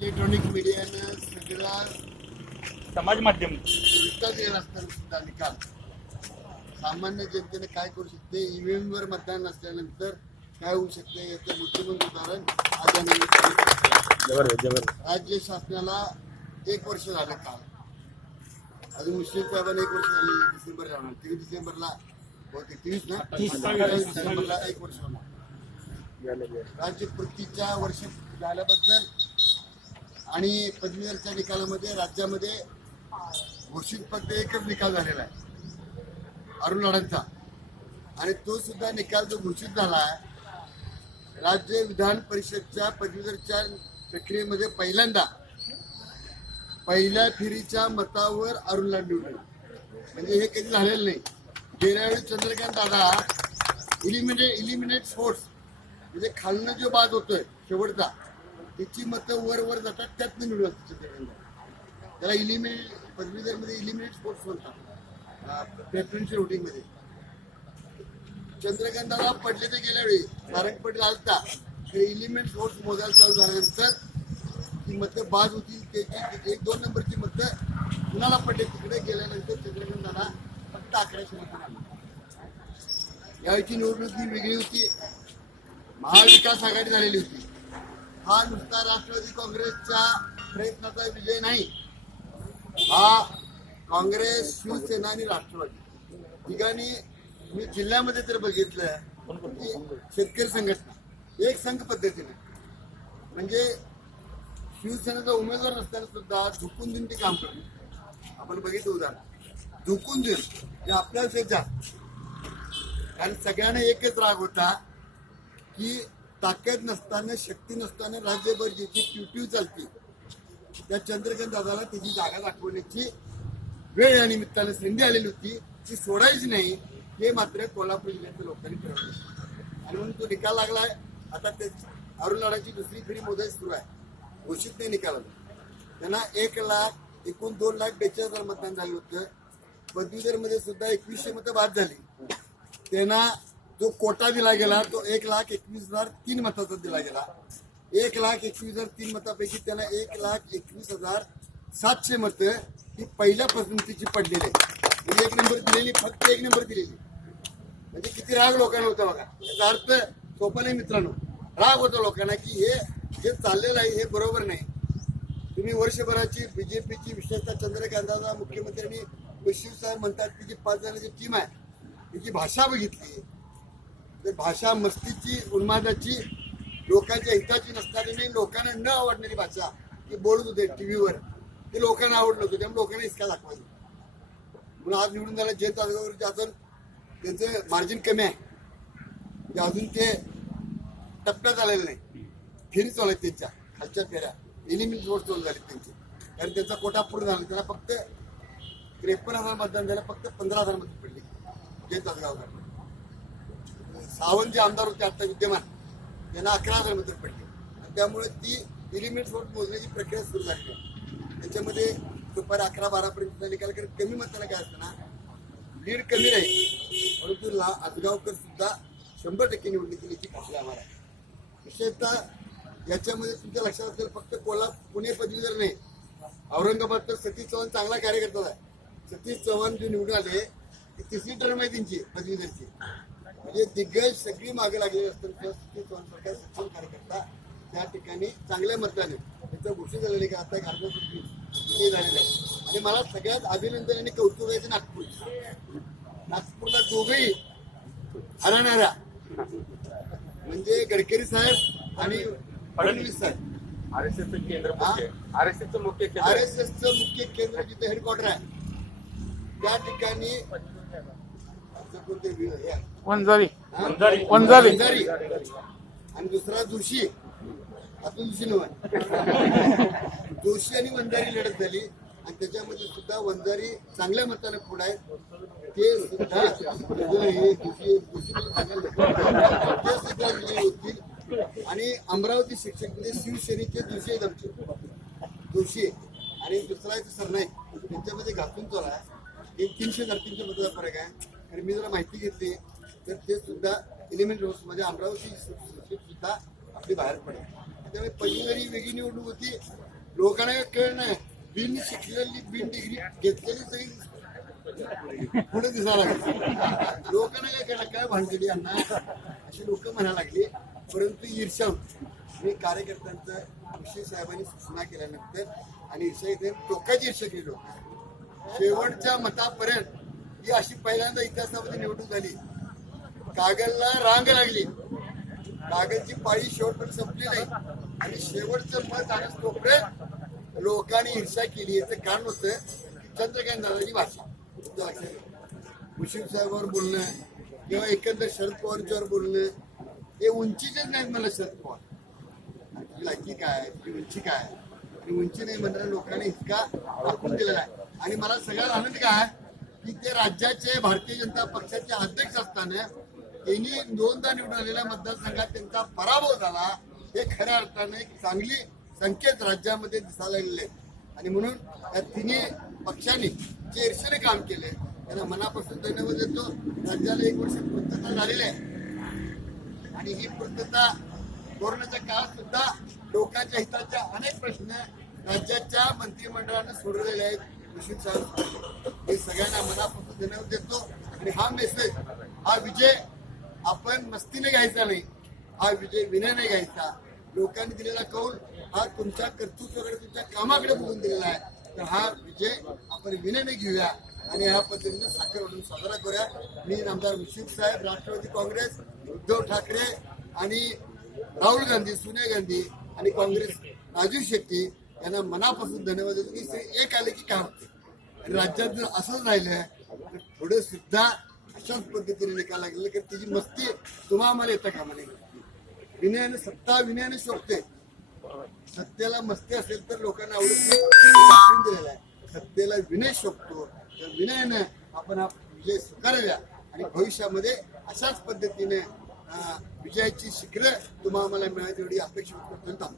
Electronic मीडियानं सगळा समाज माध्यम. उलटा दिला असताना सुद्धा निकाल. सामान्य जनतेने काय करू शकते? ईव्हीएम वर मतदान नसल्यानंतर काय होऊ शकते? याचं बुद्धिमंत उदाहरण आज राज्य शासनाला एक वर्ष झालं काल. अजून मुश्रीफ साहेबांना एक वर्ष झाले डिसेंबर राहणार तेवीस डिसेंबरला बहुतेक तेवीस ना? तेवीस डिसेंबरला एक वर्ष होणार. राज्य प्रतीच्या वर्ष झाल्याबद्दल आणि पदवीधरच्या निकालामध्ये राज्यामध्ये घोषित फक्त एकच निकाल झालेला आहे. अरुण लढांचा आणि तो सुद्धा निकाल जो घोषित झाला आहे राज्य विधान परिषदच्या पदवीधरच्या प्रक्रियेमध्ये पहिल्यांदा पहिल्या फेरीच्या मतावर अरुणला निवडलं म्हणजे हे कधी झालेलं नाही. गेल्या वेळी Chandrakant Dada eliminate eliminate sports म्हणजे खालनं जो बाद होतोय शेवटचा त्याची मतं वर वर जातात त्यातनं निवडून असते चंद्रकांत त्याला इलिमिनेट पदवीधरमध्ये इलिमिनेट स्पोर्ट्स म्हणतात प्रेफरन्शियल वोटिंगमध्ये. चंद्रकांताला पडले ते गेल्या वेळी सारंग पटेल आलता. इलिमेंट स्पोर्ट्स मोजायला चालू झाल्यानंतर ती मतं बाद होती त्याची एक दोन नंबरची मतं कुणाला पडले तिकडे गेल्यानंतर चंद्रकांताला फक्त अकराशे मतं आली यावेळची निवडणूक ही वेगळी होती. महाविकास आघाडी झालेली होती. हा नुसता राष्ट्रवादी काँग्रेसच्या प्रयत्नाचा विजय नाही. हा काँग्रेस शिवसेना आणि राष्ट्रवादी. ठिकाणी मी जिल्ह्यामध्ये तर बघितलं की शेतकरी संघटना एक संघ पद्धतीने. म्हणजे शिवसेनेचा उमेदवार नसताना सुद्धा झुकून देऊन ते काम करतो आपण बघितलं उदाहरण. झुकून देऊन हे आपल्या शेजा कारण सगळ्यांना एकच राग होता की ताकद नसताना शक्ती नसताना राज्यभर ज्याची ट्युट्यू चालते त्या चंद्रकांत दादाला त्याची जागा दाखवण्याची वेळ या निमित्तानं संधी आलेली होती. ती सोडायची नाही हे मात्र कोल्हापूर जिल्ह्याच्या लोकांनी ठरवलं. आणि म्हणून तो निकाल लागलाय आता ते अरुण लाडाची दुसरी फेरी मोदाय सुरू आहे. घोषित नाही निकालाला. त्यांना एक लाख एकूण दोन लाख बेचाळीस हजार मतदान झालं होतं. पदवीधरमध्ये सुद्धा एकवीसशे मतं बाद झाली. त्यांना जो कोटा दिला गेला तो एक लाख एकवीस हजार तीन मताचा दिला गेला. एक लाख एकवीस हजार तीन मतापैकी त्याला एक लाख एकवीस हजार सातशे मत ही पहिल्या पसंतीची पडलेली आहे म्हणजे एक नंबर दिलेली फक्त एक नंबर दिलेली. म्हणजे किती राग लोकांना होता बघा. याचा अर्थ सोपा नाही मित्रांनो. राग होता लोकांना की हे जे चाललेलं आहे हे बरोबर नाही. तुम्ही वर्षभराची बीजेपीची विशेषतः चंद्रकांताचा मुख्यमंत्र्यांनी आणि शिवसाहेब म्हणतात की जी पाच जणांची टीम आहे तिची भाषा बघितली. तर भाषा मस्तीची उन्मादाची लोकांच्या हिताची नसणारी लोकांना न आवडणारी भाषा ती बोलत होते टीव्हीवर. ते लोकांना आवडलं होतं त्यामुळे लोकांना इसका दाखवायचं. म्हणून आज निवडून झालं जे तासगावरचे अजून त्यांचं मार्जिन कमी आहे. ते अजून ते टप्प्यात आलेलं नाही. फेरी चालू आहेत त्यांच्या खालच्या फेऱ्या. एलिमिनेट रोड चालू झाले त्यांचे. कारण त्यांचा कोटा पूर्ण झाला त्याला फक्त त्रेपन्न हजार मतदान झालं फक्त पंधरा हजार मतं पडली. जे तासगावकर सावंत जे आमदार होते आता विद्यमान. यांना अकरा हजार मतं पडली. आणि त्यामुळे ती एलिमेंट वोट मोजण्याची प्रक्रिया सुरू झाली आहे. त्याच्यामध्ये दुपारी अकरा बारापर्यंत निकाल कारण कमी मतांना काय असतं ना लीड कमी राहील. परंतु ला आजगावकर सुद्धा शंभर टक्के निवडणूक केल्याची खात्री आम्हाला आहे. विशेषतः याच्यामध्ये तुमच्या लक्षात असेल फक्त कोल्हापूर पुणे पदवीधर नाही. औरंगाबाद तर सतीश चव्हाण चांगला कार्यकर्ता आहे. सतीश चव्हाण जे निवडून आले ती तिसरी टर्म आहे त्यांची पदवीधरची. म्हणजे दिग्गज सगळी मागे लागलेली चव्हाण सारखा सक्षम कार्यकर्ता. त्या ठिकाणी चांगल्या मतदाने त्याचं घोषित झालेलं की आता एक अर्ज हे झालेलं आहे. आणि मला सगळ्यात अभिनंदन आणि कौतुक आहे नागपूर. नागपूरला दोघेही हरणारा म्हणजे गडकरी साहेब आणि फडणवीस साहेब. आर एस केंद्र हा? आर एस एसचं मुख्य केंद्र आर. एस एसचं मुख्य केंद्र जिथे हेडक्वार्टर आहे. त्या ठिकाणी असं कोणते वि- हे आहे. वंजारी? वंजारी. वंजारी. वंजारी. आणि दुसरा जोशी. अतुल जोशी नव्हे जोशी आणि वंजारी लढत झाली. आणि त्याच्यामध्ये सुद्धा वंजारी चांगल्या मताने पुढे आहेत ते सुद्धा हे जोशी जोशी ते सुद्धा विजयी होतील. आणि अमरावती शिक्षक म्हणजे शिवसेनेचे जोशी आहेत आमचे. जोशी. आणि दुसरा आहे सरनाईक. त्यांच्यामध्ये घासून चालू आहे एक तीनशे साडेतीनशे मताचा फरक आहे. आणि मी जरा माहिती घेतली तर ते सुद्धा एलिमेंट रोज म्हणजे अमरावती सुद्धा आपली बाहेर पडेल. त्यामुळे पहिली वेगळी निवडणूक होती. लोकांना काही कळ नाही. बिन शिकलेली बिन डिग्री घेतलेली सगळी पुढे दिसायला लागली. लोकांना काय खेळ काय भांडली यांना? अशी लोक म्हणायला लागली. परंतु ईर्षा होती. मी कार्यकर्त्यांचं विषय साहेबांनी सूचना केल्यानंतर आणि ईर्षा इथे टोकाची ईर्षा केली लोक शेवटच्या मतापर्यंत ही अशी पहिल्यांदा इतिहासामध्ये निवडणूक झाली. कागलला रांग लागली. कागलची पाळी शेवटपर्यंत संपली नाही. आणि शेवटचं मत आणि तोपर्यंत लोकांनी हिंसा केली. याचं कारण होतं की चंद्रकांत दादाची भाषा. मुशीफ साहेबांवर बोलणं किंवा एकंदर शरद पवारच्यावर बोलणं हे उंचीचेच नाहीत मला शरद पवार. तुझी लायकी काय? तुझी उंची काय? आणि उंची नाही म्हणणाऱ्या लोकांनी इतका आखून दिलेला आहे. आणि मला सगळ्यात आनंद काय? की ते राज्याचे भारतीय जनता पक्षाचे अध्यक्ष असताना त्यांनी दोनदा निवडून आलेल्या मतदारसंघात त्यांचा पराभव झाला. हे खऱ्या अर्थाने एक चांगली संकेत राज्यामध्ये दिसायला लागलेले आणि म्हणून या तिन्ही पक्षांनी जे ईर्षेने काम केले त्यांना मनापासून धन्यवाद देतो. राज्याला एक वर्ष पूर्तता झालेली आहे. आणि ही पूर्तता कोरोनाच्या काळात सुद्धा लोकांच्या हिताच्या अनेक प्रश्न राज्याच्या मंत्रिमंडळानं सोडवलेले आहेत. मुश्रीफ साहेब हे सगळ्यांना मनापासून धन्यवाद देतो. आणि हा मेसेज हा विजय आपण मस्तीने घ्यायचा नाही. हा विजय विनयने घ्यायचा. लोकांनी दिलेला कौल हा तुमच्या कर्तृत्वाकडे तुमच्या कामाकडे बघून दिलेला आहे. तर हा विजय आपण विनयने घेऊया आणि ह्या पद्धतीने साखर म्हणून साजरा करूया. मी आमदार मुशीफ साहेब राष्ट्रवादी काँग्रेस उद्धव ठाकरे आणि राहुल गांधी सोनिया गांधी आणि काँग्रेस राजू शेट्टी त्यांना मनापासून धन्यवाद देतो की एक आले की काय होते? आणि राज्यात जर असंच राहिलं तर थोडं सुद्धा अशाच पद्धतीने निकाल लागले की तिची मस्ती तुम्हा आम्हाला येतं कामा नाही विनयाने सत्ता विनयाने शोधते सत्तेला मस्ती असेल तर लोकांना आवडून दिलेला आहे. सत्तेला विनय शोभतो. तर विनयाने आपण हा विजय स्वीकारूया आणि भविष्यामध्ये अशाच पद्धतीने विजयाची शिखरं तुम्हा आम्हाला मिळावी एवढी अपेक्षा करतो.